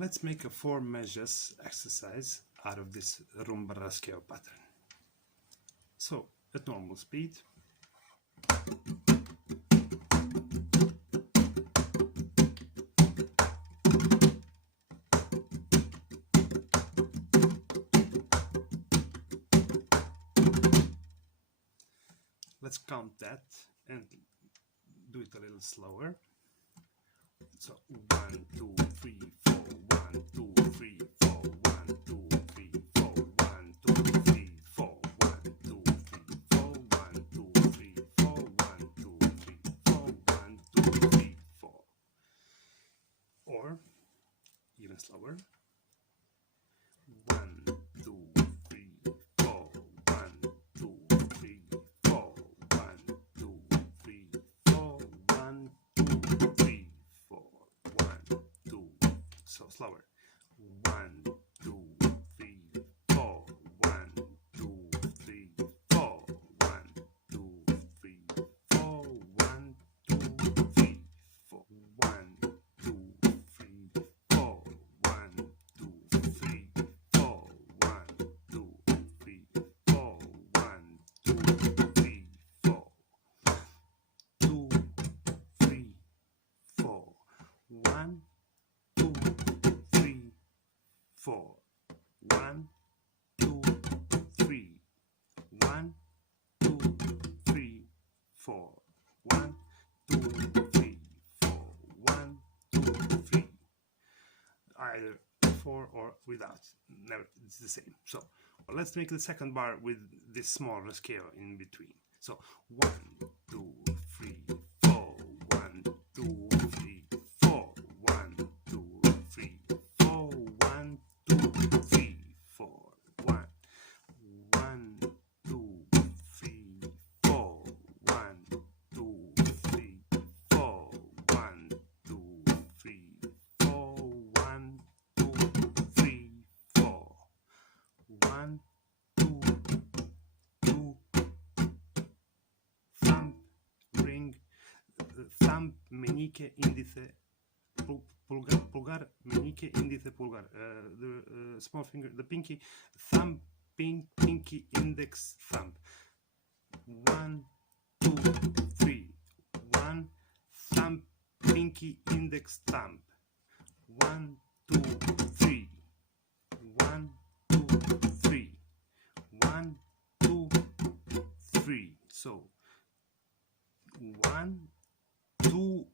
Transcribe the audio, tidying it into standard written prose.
Let's make a 4 measures exercise out of this Rumba Rasqueo pattern. So, at normal speed, let's count that and do it a little slower. So 1, 2, 3, 4, 1, 2, 3, 4, 1, 2, 3, 4, 1, 2, 3, 4, 1, 2, 3, 4, 1, 2, 3, 4, 1, 2, 3, 4, 1, 2, 3, 4. Or even slower. 1, 2, 3, 4, 1, 2, 3, 4, 1, 2, 3, 4, 1, 2, 3, 4, 1, 2. So slower. 1, 2, 3, 4, 1, 2, 3, 4, 1, 2, 3, 4, 1, 2, 3, 4, 1, 2, 3, 4, 1, 2, 3, 4, 1, 2, 3, 4, 1, 2, 3, 4, 2, 3, 4, 1, 2, 3, 4, 1, 2, 3, 1, 2, 3, 4, 1, 2, 3, 4, 1, 2, 3. Either before or without, never, it's the same. So let's make the second bar with this small Rasqueo in between. So 1, 2, 3, 4, 1, 2, 3, 4, 1, 2, 3, 4, 1, 2, 3, 4, 1, 1, 2, 3, 4, 1, 2, 3, 4, 1, 2, 3, 4, 1, 2, 3, 4, 1, 2, 2, thumb, ring, thumb, meñique, índice, pulgar, meñique, índice, pulgar, the small finger, the pinky, thumb, pinky, index, thumb. 1, 2, 3, 1, thumb, pinky, index, thumb. 1, 2, 3, 1, 2, 3, 1, 2, 3. So 1, 2,